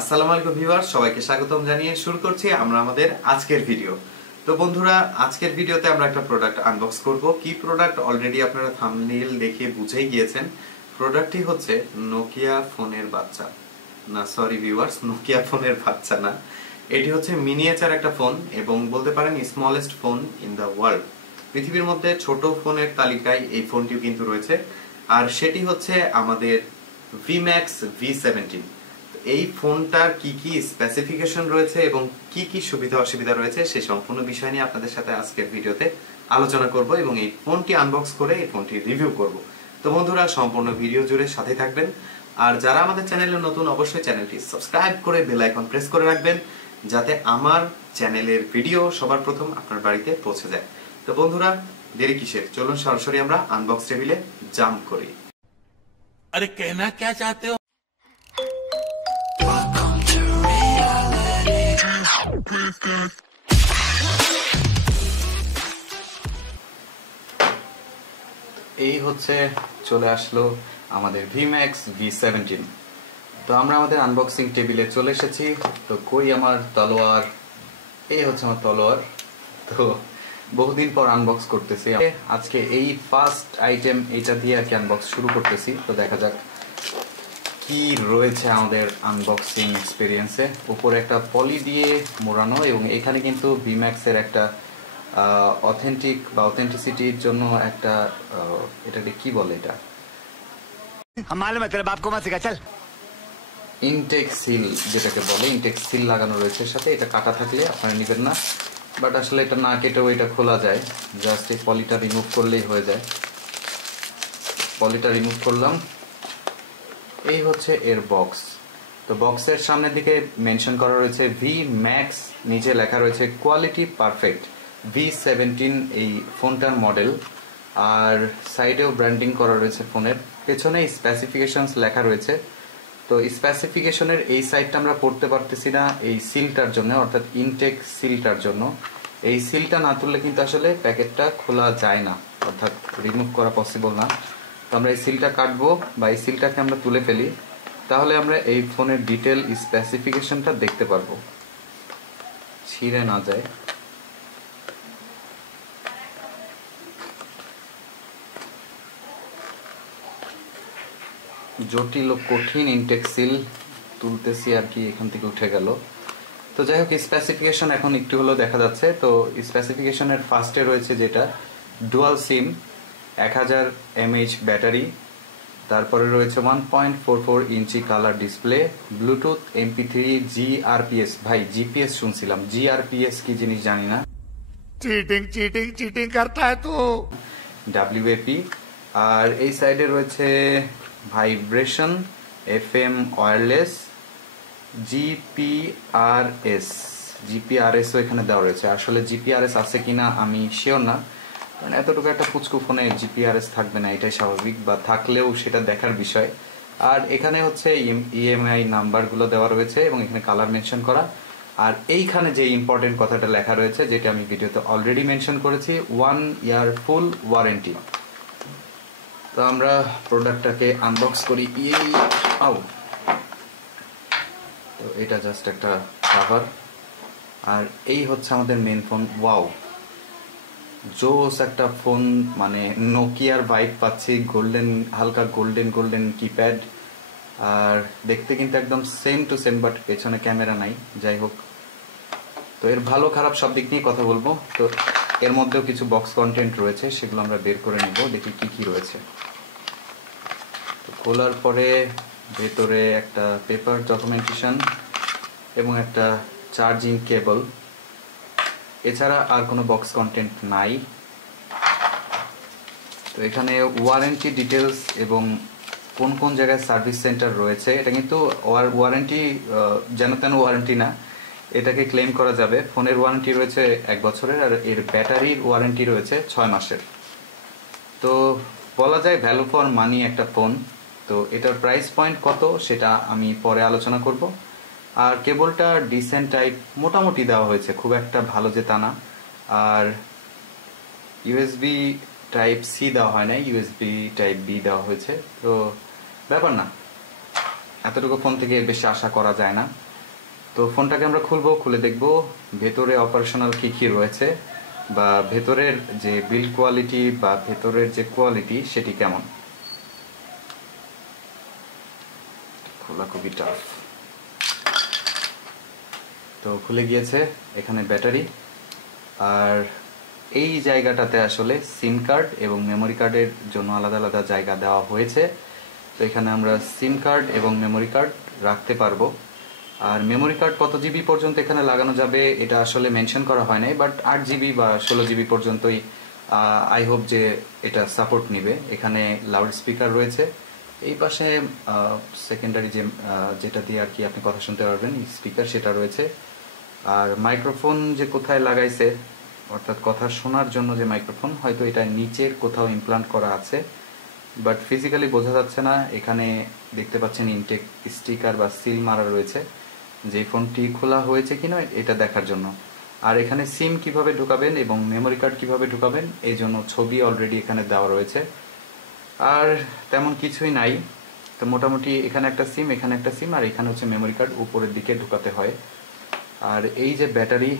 আসসালামু আলাইকুম ভিউয়ার্স, সবাইকে স্বাগতম জানিয়ে শুরু করছি আমরা আমাদের আজকের ভিডিও। তো বন্ধুরা, আজকের ভিডিওতে আমরা একটা প্রোডাক্ট আনবক্স করব। কি প্রোডাক্ট অলরেডি আপনারা থাম্বনেইল দেখে বুঝেই গিয়েছেন। প্রোডাক্টটি হচ্ছে নোকিয়া ফোনের বাচ্চা। না সরি ভিউয়ার্স, নোকিয়া ফোনের বাচ্চা না, এটি হচ্ছে মিনিয়েচার একটা ফোন এবং বলতে পারেন smallest phone in the world. পৃথিবীর মধ্যে ছোট ফোনের তালিকায় এই ফোনটিও কিন্তু রয়েছে, আর সেটি হচ্ছে আমাদের ভিম্যাক্স V17। এই ফোনটার কি কি স্পেসিফিকেশন রয়েছে এবং কি কি সুবিধা অসুবিধা রয়েছে সেই সম্পূর্ণ বিষয় নিয়ে আপনাদের সাথে আজকের ভিডিওতে আলোচনা করব এবং এই ফোনটি আনবক্স করে এই ফোনটি রিভিউ করব। তো বন্ধুরা, সম্পূর্ণ ভিডিও জুড়ে সাথে থাকবেন, আর যারা আমাদের চ্যানেলে নতুন অবশ্যই চ্যানেলটি সাবস্ক্রাইব করে বেল আইকন প্রেস করে রাখবেন যাতে আমার চ্যানেলের ভিডিও সবার প্রথম আপনার বাড়িতে পৌঁছে যায়। তো বন্ধুরা, দেরি কিসের, চলুন সরাসরি আমরা আনবক্স টেবিলে জাম্প করি। अरे कहना क्या चाहते हो? এই হচ্ছে চলে আসলো আমাদের ভিম্যাক্স V17। তো আমরা আমাদের আনবক্সিং টেবিলে চলে এসেছি। তো কই আমার তলোয়ার, এই হচ্ছে আমার তলোয়ার। তো বহুদিন পর আনবক্স করতেছি আজকে, এই ফার্স্ট আইটেম এটা দিয়ে আর কি আনবক্স শুরু করতেছি। তো দেখা যাক কি রয়েছে আমাদের আনবক্সিং এক্সপিরিয়েন্সে। উপরে একটা পলি দিয়ে মোড়ানো এবং এখানে কিন্তু ভিম্যাক্সের একটা অথেন্টিক বা অথেন্টিসিটির জন্য একটা এটাকে কি বলে, এটা ইনটেক সিল যেটাকে বলে, ইনটেক সিল লাগানো রয়েছে সাথে। এটা কাটা থাকলে আপনারা নেবেন না, বাট আসলে এটা না কেটেও এটা খোলা যায়। জাস্ট এই পলিটা রিমুভ করলেই হয়ে যায়। পলিটা রিমুভ করলাম। এই হচ্ছে এর বক্স। তো বক্সের সামনের দিকে মেনশন করা রয়েছে ভিম্যাক্স, নিচে লেখা রয়েছে কোয়ালিটি পারফেক্ট V17 এই ফোনটার মডেল, আর সাইডেও ব্র্যান্ডিং করা রয়েছে ফোনের। পেছনে স্পেসিফিকেশনস লেখা রয়েছে। তো স্পেসিফিকেশনের এই সাইডটা আমরা পড়তে পারতেছি না এই সিলটার জন্য, অর্থাৎ ইনটেক সিলটার জন্য। এই সিলটা না তুললে কিন্তু আসলে প্যাকেটটা খোলা যায় না, অর্থাৎ রিমুভ করা পসিবল না। তো আমরা এই সিলটা কাটবো বা এই সিলটাকে আমরা তুলে ফেলি, তাহলে আমরা এই ফোনের ডিটেল স্পেসিফিকেশনটা দেখতে পারবো, ছিঁড়ে না যায়। জটিল ও কঠিন ইনটেক সিল তুলতেছি আর কি, এখান থেকে উঠে গেল। তো যাই হোক, স্পেসিফিকেশন এখন একটু হলেও দেখা যাচ্ছে। তো স্পেসিফিকেশনের ফার্স্টে রয়েছে যেটা ডুয়াল সিম, 1000 mAh ব্যাটারি, তারপরে রয়েছে 1.44 inch colour display, Bluetooth, MP3, GRPS। ভাই জিপিএস শুনছিলাম, GRPS কি জিনিস জানি না। चीटिंग चीटिंग चीटिंग करता है तू। WAP। আর এই সাইডে রয়েছে ভাইব্রেশন, FM ওয়্যারলেস, জিপিআরএস এখানে দেওয়া রয়েছে। আসলে জিপিআরএস আছে কিনা আমি শিওর না, কারণ এতটুকু একটা পুচকু ফোনে জিপিআরএস থাকবে না, এটাই স্বাভাবিক, বা থাকলেও সেটা দেখার বিষয়। আর এখানে হচ্ছে EMI নাম্বারগুলো দেওয়া রয়েছে এবং এখানে কালার মেনশন করা। আর এইখানে যে ইম্পর্টেন্ট কথাটা লেখা রয়েছে, যেটা আমি ভিডিওতে অলরেডি মেনশন করেছি, 1 ইয়ার ফুল ওয়ারেন্টি। তো আমরা প্রোডাক্টটাকে আনবক্স করি। তো এটা জাস্ট একটা কভার, আর এই হচ্ছে আমাদের মেন ফোন। ওয়াও, জোস একটা ফোন, মানে নোকিয়ার ভাইব পাচ্ছি। গোল্ডেন, হালকা গোল্ডেন কিপ্যাড, আর দেখতে কিন্তু একদম সেম টু সেম, বাট পেছনে ক্যামেরা নাই। যাই হোক, তো এর ভালো খারাপ সব দিক নিয়ে কথা বলবো। তো এর মধ্যেও কিছু বক্স কন্টেন্ট রয়েছে, সেগুলো আমরা বের করে নিব, দেখি কি কি রয়েছে। তো খোলার পরে ভেতরে একটা পেপার ডকুমেন্টেশন এবং একটা চার্জিং কেবল, এছাড়া আর কোনো বক্স কন্টেন্ট নাই। তো এখানে ওয়ারেন্টি ডিটেলস এবং কোন কোন জায়গায় সার্ভিস সেন্টার রয়েছে। এটা কিন্তু ওয়ারেন্টি যেন তেন ওয়ারেন্টি না, এটাকে ক্লেম করা যাবে। ফোনের ওয়ারেন্টি রয়েছে 1 বছরের, আর এর ব্যাটারির ওয়ারেন্টি রয়েছে 6 মাসের। তো বলা যায় ভ্যালু ফর মানি একটা ফোন। তো এটার প্রাইস পয়েন্ট কত সেটা আমি পরে আলোচনা করব। আর কেবলটা ডিসেন্ট টাইপ মোটামুটি দেওয়া হয়েছে, খুব একটা ভালো যে তা না। আর USB টাইপ সি দেওয়া হয় না, USB টাইপ বি দেওয়া হয়েছে। তো ব্যাপার না, এতটুকু ফোন থেকে বেশি আশা করা যায় না। তো ফোনটাকে আমরা খুলবো, খুলে দেখব ভেতরে অপারেশনাল কি রয়েছে বা ভেতরের যে বিল্ড কোয়ালিটি বা ভেতরের যে কোয়ালিটি সেটি কেমন। খোলা খুবই টাফ। তো খুলে গিয়েছে। এখানে ব্যাটারি, আর এই জায়গাটাতে আসলে সিম কার্ড এবং মেমোরি কার্ডের জন্য আলাদা আলাদা জায়গা দেওয়া হয়েছে। তো এখানে আমরা সিম কার্ড এবং মেমোরি কার্ড রাখতে পারবো। আর মেমোরি কার্ড কত জিবি পর্যন্ত এখানে লাগানো যাবে এটা আসলে মেনশন করা হয় নাই, বাট 8 জিবি বা 16 জিবি পর্যন্তই আই হোপ যে এটা সাপোর্ট নিবে। এখানে লাউড স্পিকার রয়েছে, এই পাশে সেকেন্ডারি যেটা দিয়ে আর কি আপনি কথা শুনতে পারবেন স্পিকার সেটা রয়েছে। আর মাইক্রোফোন যে কোথায় লাগাইছে, অর্থাৎ কথা শোনার জন্য যে মাইক্রোফোন, হয়তো এটা নিচের কোথাও ইমপ্লান্ট করা আছে, বাট ফিজিক্যালি বোঝা যাচ্ছে না। এখানে দেখতে পাচ্ছেন ইনটেক স্টিকার বা সিল মারা রয়েছে, যে ফোনটি খোলা হয়েছে কিনা এটা দেখার জন্য। আর এখানে সিম কিভাবে ঢুকাবেন এবং মেমোরি কার্ড কিভাবে ঢুকাবেন এই জন্য ছবি অলরেডি এখানে দেওয়া রয়েছে। আর তেমন কিছুই নাই। তো মোটামুটি এখানে একটা সিম, এখানে একটা সিম, আর এখানে হচ্ছে মেমোরি কার্ড উপরের দিকে ঢুকাতে হয়। আর এই যে ব্যাটারি,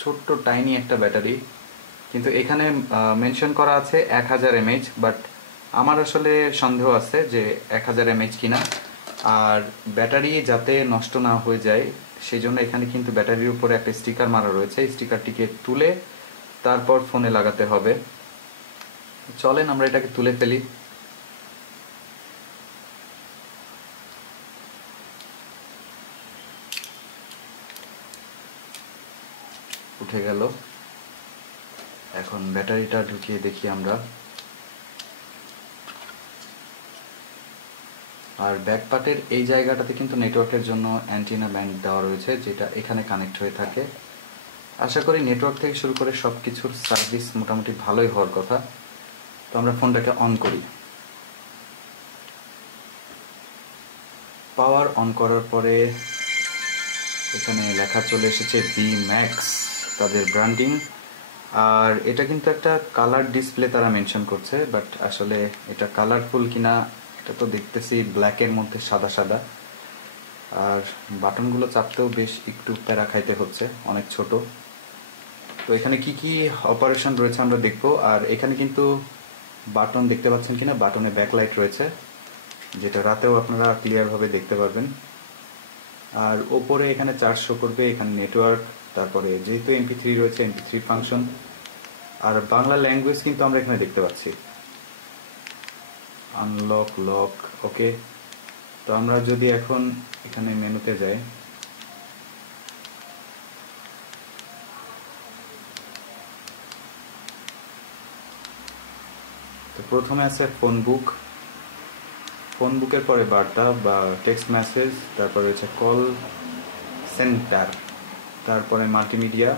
ছোট্ট টাইনি একটা ব্যাটারি, কিন্তু এখানে মেনশন করা আছে 1000 mAh, বাট আমার আসলে সন্দেহ আছে যে 1000 mAh কিনা। আর ব্যাটারি যাতে নষ্ট না হয়ে যায় সেই জন্য এখানে কিন্তু ব্যাটারির উপরে একটা স্টিকার মারা রয়েছে, স্টিকারটিকে তুলে তারপর ফোনে লাগাতে হবে। চলেন আমরা এটাকে তুলে ফেলি। উঠে গেল। এখন ব্যাটারিটা ঢুকিয়ে দেখি আমরা। আর ব্যাকপার্টের এই জায়গাটাতে কিন্তু নেটওয়ার্কের জন্য অ্যান্টিনা ব্যান্ড দেওয়া রয়েছে, যেটা এখানে কানেক্ট হয়ে থাকে। আশা করি নেটওয়ার্ক থেকে শুরু করে সব কিছুর সার্ভিস মোটামুটি ভালোই হওয়ার কথা। তো আমরা ফোনটাকে অন করি। পাওয়ার অন করার পরে এখানে লেখা চলে এসেছে ভিম্যাক্স, তাদের ব্র্যান্ডিং। আর এটা কিন্তু একটা কালার ডিসপ্লে তারা মেনশন করছে, বাট আসলে এটা কালারফুল কিনা, এটা তো দেখতেছি ব্ল্যাকের মধ্যে সাদা সাদা। আর বাটনগুলো চাপতেও বেশ একটু প্যারা খাইতে হচ্ছে, অনেক ছোট। তো এখানে কি কি অপারেশন রয়েছে আমরা দেখবো। আর এখানে কিন্তু বাটন দেখতে পাচ্ছেন কিনা, বাটনে ব্যাকলাইট রয়েছে, যেটা রাতেও আপনারা ক্লিয়ারভাবে দেখতে পারবেন। আর ওপরে এখানে চার্জ শো করবে, এখানে নেটওয়ার্ক, তারপরে যেহেতু MP3 রয়েছে MP3 ফাংশন, আর বাংলা ল্যাঙ্গুয়েজ কিন্তু আমরা এখানে দেখতে পাচ্ছি। আনলক, লক, ওকে। তো আমরা যদি এখন এখানে মেনুতে যাই, তো প্রথমে আছে ফোন বুক। ফোন বুকের পরে বার্তা বা টেক্সট মেসেজ, তারপরে হচ্ছে কল সেন্টার, তারপরে মাল্টিমিডিয়া,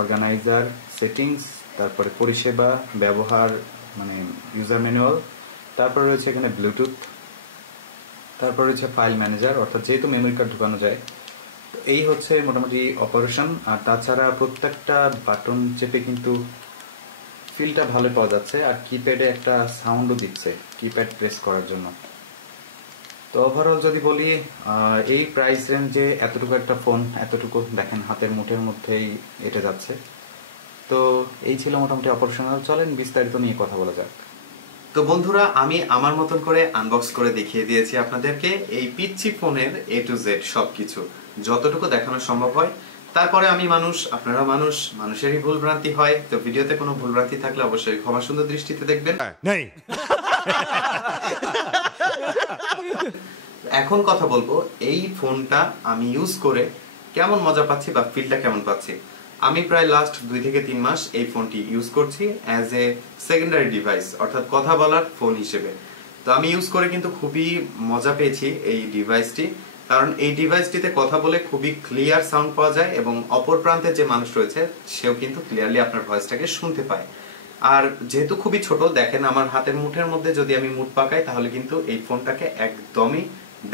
অর্গানাইজার, সেটিংস, তারপরে পরিষেবা, ব্যবহার মানে ইউজার ম্যানুয়াল, তারপরে রয়েছে এখানে ব্লুটুথ, তারপর রয়েছে ফাইল ম্যানেজার, অর্থাৎ যেহেতু মেমোরি কার্ড ঢুকানো যায়। তো এই হচ্ছে মোটামুটি অপারেশন। আর তাছাড়া প্রত্যেকটা বাটন চেপে কিন্তু ফিলটা ভালো পাওয়া যাচ্ছে, আর কিপ্যাডে একটা সাউন্ডও দিচ্ছে কিপ্যাড প্রেস করার জন্য। তো ওভারঅল যদি বলি, এই প্রাইস রেঞ্জে এতটুকু একটা ফোন, এতটুকু দেখেন হাতের মুঠের মধ্যেই এটে যাচ্ছে। তো এই ছিল মোটামুটি অপারেশনাল। চলেন বিস্তারিত নিয়ে কথা বলা যাক। তো বন্ধুরা, আমি আমার মতন করে আনবক্স করে দেখিয়ে দিয়েছি আপনাদেরকে এই পিচ্চি ফোনের A to Z সবকিছু, যতটুকু দেখানো সম্ভব হয়। তারপরে আমি মানুষ, আপনারা মানুষ, মানুষেরই ভুল ভ্রান্তি হয়। তো ভিডিওতে কোনো ভুল ভ্রান্তি থাকলে অবশ্যই ক্ষমা সুন্দর দৃষ্টিতে দেখবেন। এখন কথা বলবো এই ফোনটা আমি ইউজ করে কেমন মজা পাচ্ছি বা ফিলটা কেমন পাচ্ছি। আমি প্রায় লাস্ট 2 থেকে 3 মাস এই ফোনটি ইউজ করছি অ্যাজ এ সেকেন্ডারি ডিভাইস, অর্থাৎ কথা বলার ফোন হিসেবে। তো আমি ইউজ করে কিন্তু খুবই মজা পেয়েছি এই ডিভাইসটি, কারণ এই ডিভাইসটিতে কথা বলে খুবই ক্লিয়ার সাউন্ড পাওয়া যায় এবং অপর প্রান্তে যে মানুষ রয়েছে সেও কিন্তু ক্লিয়ারলি আপনার ভয়েসটাকে শুনতে পায়। আর যেহেতু খুবই ছোট, দেখেন আমার হাতের মুঠের মধ্যে যদি আমি মুঠ পাকাই তাহলে কিন্তু এই ফোনটাকে একদমই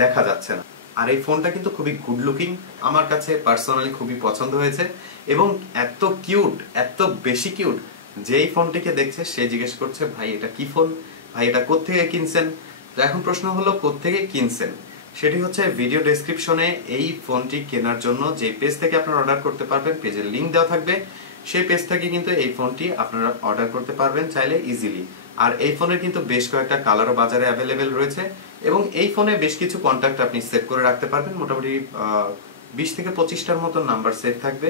দেখা যাচ্ছে না। আর এই ফোনটা কিন্তু খুবই গুড লুকিং, আমার কাছে পার্সোনালি খুবই পছন্দ হয়েছে এবং এত কিউট, এত বেশি কিউট, যেই ফোনটিকে দেখছে সে জিজ্ঞেস করছে ভাই এটা কি ফোন, ভাই এটা কোত্থেকে কিনছেন। তো এখন প্রশ্ন হলো কোত্থেকে কিনছেন। সেটি হচ্ছে ভিডিও ডেসক্রিপশনে এই ফোনটি কেনার জন্য যে পেজ থেকে আপনারা অর্ডার করতে পারবেন, পেজের লিংক দেওয়া থাকবে, সেই পেজ থেকে কিন্তু এই ফোনটি আপনারা অর্ডার করতে পারবেন চাইলে ইজিলি। আর এই ফোনের কিন্তু বেশ কয়েকটা কালারও বাজারে অ্যাভেলেবেল রয়েছে এবং এই ফোনে বেশ কিছু কন্ট্যাক্ট আপনি সেভ করে রাখতে পারবেন। মোটামুটি 20 থেকে 25টার মতো নাম্বার সেভ থাকবে,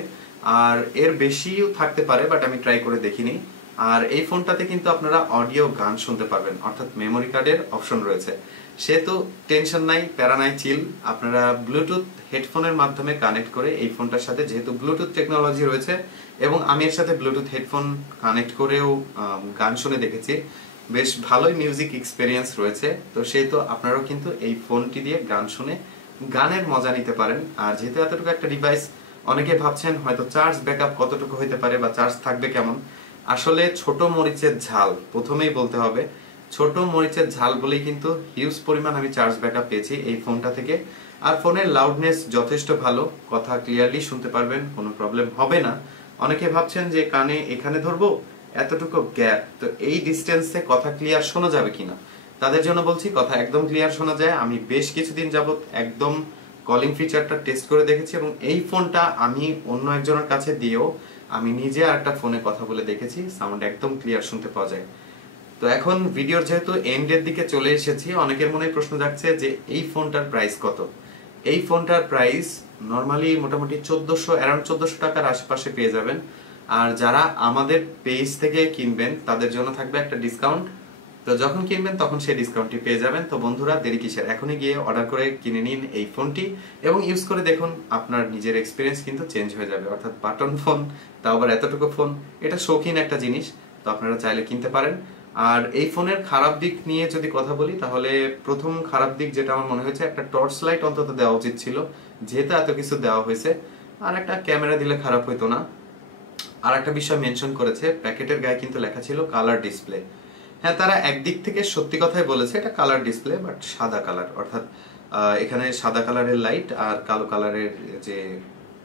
আর এর বেশিও থাকতে পারে, বাট আমি ট্রাই করে দেখিনি। আর এই ফোনটাতে কিন্তু আপনারা অডিও গান শুনতে পারবেন, অর্থাৎ মেমোরি কার্ডের অপশন রয়েছে। সেহেতু টেনশন নাই, প্যারা নাই, চিল। আপনারা ব্লুটুথ হেডফোনের মাধ্যমে কানেক্ট করে এই ফোনটার সাথে, যেহেতু ব্লুটুথ টেকনোলজি রয়েছে এবং আমি এর সাথে ব্লুটুথ হেডফোন কানেক্ট করেও গান শুনে দেখেছি, বেশ ভালোই মিউজিক এক্সপেরিয়েন্স রয়েছে। তো সেহেতু আপনারাও কিন্তু এই ফোনটি দিয়ে গান শুনে গানের মজা নিতে পারেন। আর যেহেতু এতটুকু একটা ডিভাইস, অনেকে ভাবছেন হয়তো চার্জ ব্যাকআপ কতটুকু হতে পারে বা চার্জ থাকবে কেমন। আসলে ছোট মরিচের ঝাল, প্রথমেই বলতে হবে ছোট মরিচের ঝাল বলেই কিন্তু হিউজ পরিমাণ আমি চার্জ ব্যাকআপ পেয়েছি এই ফোনটা থেকে। আর ফোনের লাউডনেস যথেষ্ট ভালো, কথা ক্লিয়ারলি শুনতে পারবেন, কোনো প্রবলেম হবে না। অনেকে ভাবছেন যে কানে এখানে ধরবো, এতটুকু গ্যাপ, তো এই ডিস্টেন্সে কথা ক্লিয়ার শোনা যাবে কিনা, তাদের জন্য বলছি কথা একদম ক্লিয়ার শোনা যায়। আমি বেশ কিছুদিন যাবত একদম কলিং ফিচারটা টেস্ট করে দেখেছি এবং এই ফোনটা আমি অন্য একজনের কাছে দিয়েও আমি নিজে আরেকটা ফোনে কথা বলে দেখেছি, সাউন্ড একদম ক্লিয়ার শুনতে পাওয়া যায়। তো এখন ভিডিওর যেহেতু এন্ডের দিকে চলে এসেছি, অনেকের মনে প্রশ্ন জাগছে যে এই ফোনটার প্রাইস কত। এই ফোনটার প্রাইস নরমালি মোটামুটি 1400, অ্যারাউন্ড 1400 টাকার আশেপাশে পেয়ে যাবেন। আর যারা আমাদের পেজ থেকে কিনবেন তাদের জন্য থাকবে একটা ডিসকাউন্ট, তো যখন কিনবেন তখন সেই ডিসকাউন্টটি পেয়ে যাবেন। তো বন্ধুরা, দেরি কিসের, এখনই গিয়ে অর্ডার করে কিনে নিন এই ফোনটি এবং ইউজ করে দেখুন, আপনার নিজের এক্সপিরিয়েন্স কিন্তু চেঞ্জ হয়ে যাবে। অর্থাৎ বাটন ফোন, তাও আবার এতটুকু ফোন, এটা শৌখিন একটা জিনিস, তো আপনারা চাইলে কিনতে পারেন। আর এই ফোনের খারাপ দিক নিয়ে যদি কথা বলি, তাহলে প্রথম খারাপ দিক যেটা আমার মনে হয়েছে, একটা টর্চ লাইট অন্তত দেওয়া উচিত ছিল, যেহেতু এত কিছু দেওয়া হয়েছে। আর একটা ক্যামেরা দিলে খারাপ হইতো না। আর একটা বিষয় মেনশন করেছে, প্যাকেটের গায়ে কিন্তু লেখা ছিল কালার ডিসপ্লে। হ্যাঁ, তারা একদিক থেকে সত্যি কথাই বলেছে, এটা কালার ডিসপ্লে, বাট সাদা কালার, অর্থাৎ এখানে সাদা কালারের লাইট আর কালো কালারের যে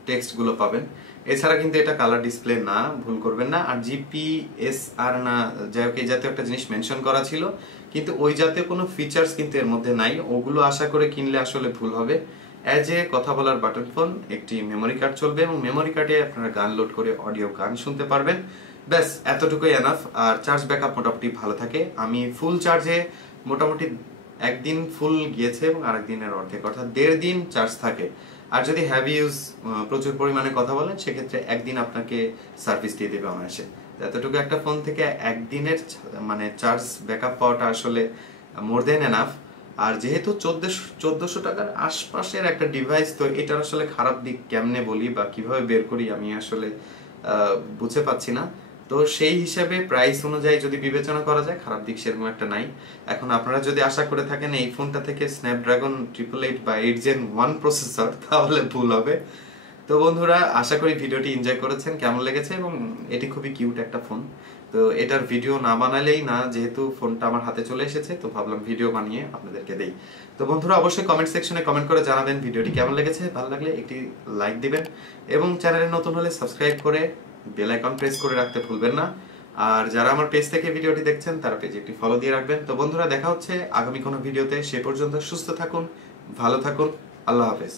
টেক্সট গুলো পাবেন। এছাড়া কিন্তু এটা কালার ডিসপ্লে না, ভুল করবেন না। আর জিপিএসআর না, যাই হোক, এই জাতীয় একটা জিনিস মেনশন করা ছিল, কিন্তু ওই জাতীয় কোনো ফিচার্স কিন্তু এর মধ্যে নাই। ওগুলো আশা করে কিনলে আসলে ভুল হবে। অ্যাজ এ কথা বলার বাটন ফোন, একটি মেমোরি কার্ড চলবে এবং মেমোরি কার্ডে আপনারা গান লোড করে অডিও গান শুনতে পারবেন। ব্যাস এতটুকুই এনাফ। আর চার্জ ব্যাকআপ মোটামুটি ভালো থাকে। আমি ফুল চার্জে মোটামুটি একদিন ফুল গিয়েছে এবং আরেকদিনের অর্ধেক, অর্থাৎ 1.5 দিন চার্জ থাকে। আর যদি হ্যাভি ইউজ, প্রচুর পরিমাণে কথা বলেন, সেক্ষেত্রে একদিন আপনাকে সার্ভিস দিয়ে দেবে অনায়াসে। এতটুকু একটা ফোন থেকে একদিনের মানে চার্জ ব্যাকআপ পাওয়াটা আসলে মোর দেন এনাফ। আর যেহেতু 1400 টাকার আশপাশের একটা ডিভাইস, তো এটার আসলে খারাপ দিক কেমনে বলি বা কিভাবে বের করি আমি আসলে বুঝতে পাচ্ছি না। তো সেই হিসাবে প্রাইস অনুযায়ী যদি বিবেচনা করা যায়, খারাপ দিক সেরকম একটা নাই। এখন আপনারা যদি আশা করে থাকেন এই ফোনটা থেকে স্ন্যাপড্রাগন 888 বা 8 Gen 1 প্রসেসর, তাহলে ভুল হবে। তো বন্ধুরা, আশা করি ভিডিওটি এনজয় করেছেন, কেমন লেগেছে, এবং এটি খুবই কিউট একটা ফোন। তো এটার ভিডিও না বানালেই না, যেহেতু ফোনটা আমার হাতে চলে এসেছে, তো ভাবলাম ভিডিও বানিয়ে আপনাদেরকে দেই। তো বন্ধুরা, অবশ্যই কমেন্ট সেকশনে কমেন্ট করে জানাবেন ভিডিওটি কেমন লেগেছে। ভালো লাগলে একটি লাইক দিবেন এবং চ্যানেলে নতুন হলে সাবস্ক্রাইব করে বেল আইকন প্রেস করে রাখতে ভুলবেন না। আর যারা আমার পেজ থেকে ভিডিওটি দেখছেন, তারা পেজে একটি ফলো দিয়ে রাখবেন। তো বন্ধুরা, দেখা হচ্ছে আগামী কোনো ভিডিওতে। সে পর্যন্ত সুস্থ থাকুন, ভালো থাকুন, আল্লাহ হাফেজ।